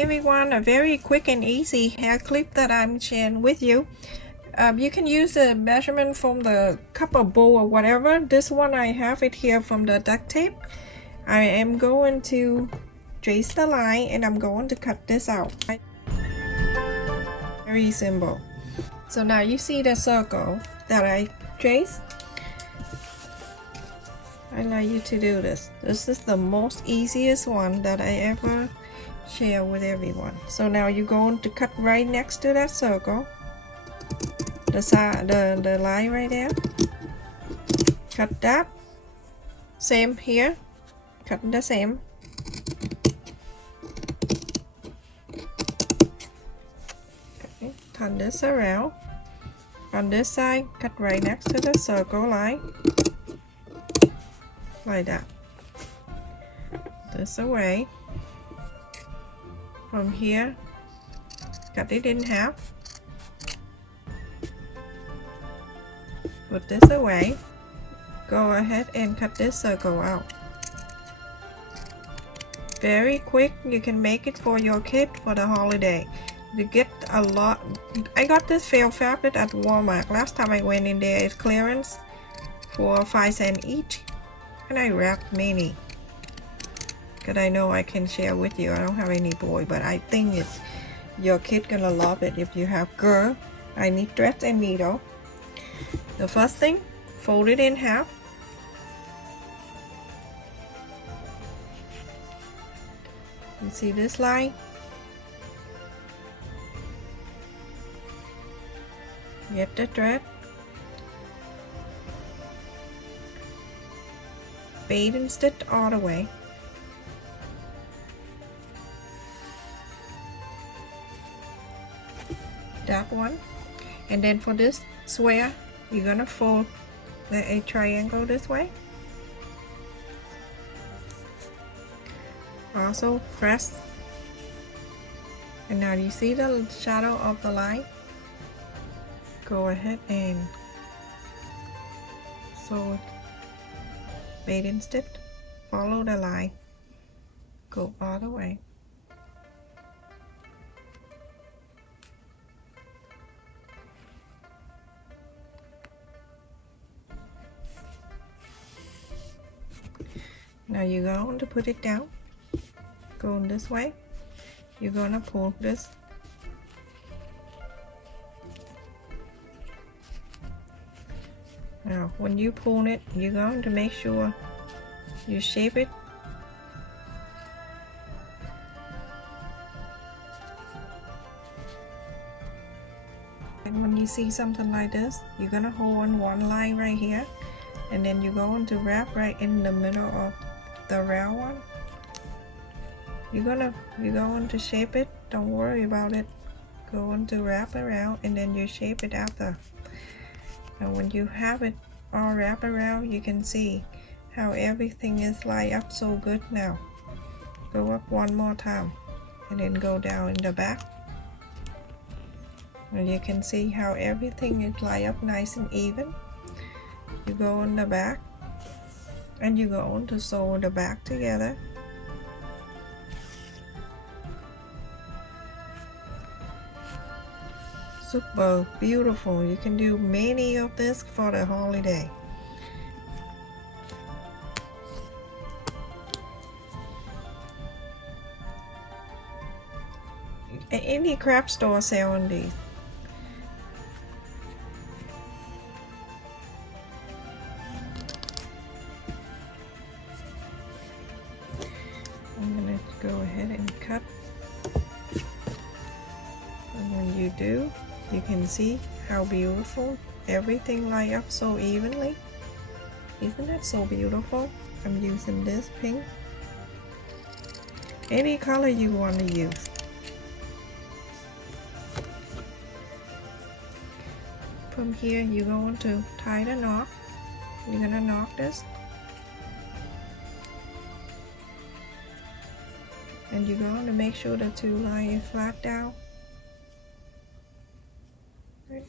everyone, a very quick and easy hair clip that I'm sharing with you. You can use the measurement from the cup or bowl or whatever. This one I have it here from the duct tape. I am going to trace the line and I'm going to cut this out. Very simple. So now you see the circle that I traced. I'd like you to do this. This is the most easiest one that I ever share with everyone. So now you're going to cut right next to that circle, the line right there. Cut that. Same here. Cut the same. Okay. Turn this around. On this side, cut right next to the circle line. Like that. This away. From here, cut it in half. Put this away. Go ahead and cut this circle out. Very quick, you can make it for your kid for the holiday. You get a lot. I got this felt fabric at Walmart. Last time I went in there, it's clearance for 5 cents each. And I wrapped many. Because I know I can share with you. I don't have any boy, but I think it's your kid gonna love it. If you have girl, I need thread and needle. The first thing, fold it in half. You see this line? Get the thread. Bait and stitch all the way. That one. And then for this square, you're gonna fold a triangle this way. Also press. And now you see the shadow of the line? Go ahead and sew it. Bait and stitch. Follow the line. Go all the way. Now you're going to put it down. Going this way. You're going to pull this. Now when you pull it, you're going to make sure you shape it. And when you see something like this, you're going to hold on one line right here. And then you're going to wrap right in the middle of the round one. You're going to shape it. Don't worry about it. Going to wrap around and then you shape it after. And when you have it all wrapped around, you can see how everything is lined up so good now. Go up one more time and then go down in the back. And you can see how everything is lined up nice and even. You go in the back and you go on to sew the back together. Super beautiful. You can do many of this for the holiday. Any craft store selling these. I'm gonna go ahead and cut. And when you do, you can see how beautiful everything lined up so evenly. Isn't that so beautiful? I'm using this pink. Any color you want to use. From here, you're going to tie the knot. You're gonna knot this. And you're going to make sure the two lines is flat down. Right.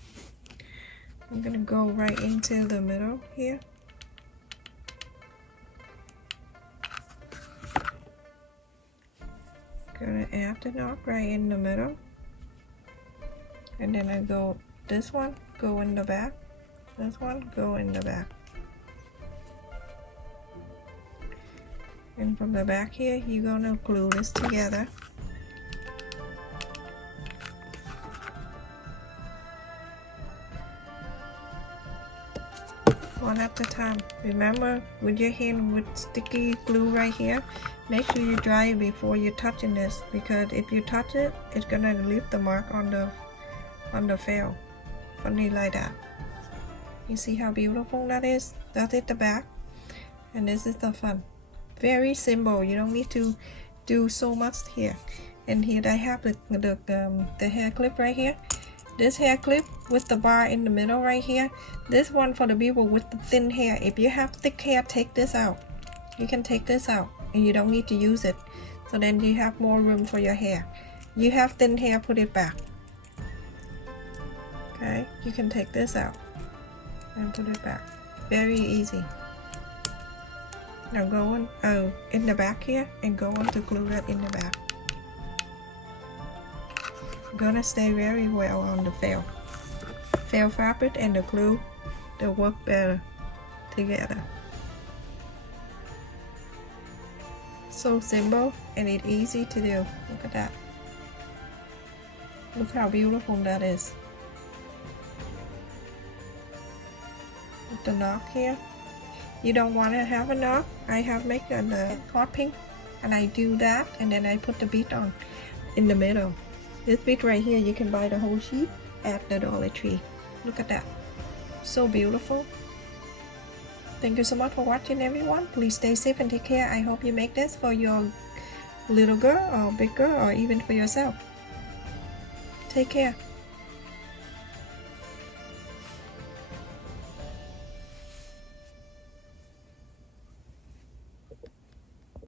I'm gonna go right into the middle here. Gonna add the knot right in the middle, and then I go this one go in the back, this one go in the back, and from the back here you're gonna glue this together. One at a time. Remember, with your hand with sticky glue right here, make sure you dry it before you're touching this, because if you touch it, it's gonna leave the mark on the fail. Funny like that. You see how beautiful that is? That's it, the back, and this is the front. Very simple. You don't need to do so much here. And here I have the hair clip right here. This hair clip with the bar in the middle right here. This one for the people with the thin hair. If you have thick hair, take this out. You can take this out and you don't need to use it. So then you have more room for your hair. You have thin hair, put it back. Okay, you can take this out and put it back. Very easy. Now go on in the back here and go on to glue that in the back. Gonna stay very well on the fail fabric and the glue. They work better together. So simple and it's easy to do. Look at that. Look how beautiful that is. With the knot here. You don't want to have a knot. I have made the hot pink and I do that, and then I put the bead on in the middle. This bead right here, you can buy the whole sheet at the Dollar Tree. Look at that. So beautiful. Thank you so much for watching, everyone. Please stay safe and take care. I hope you make this for your little girl or big girl or even for yourself. Take care.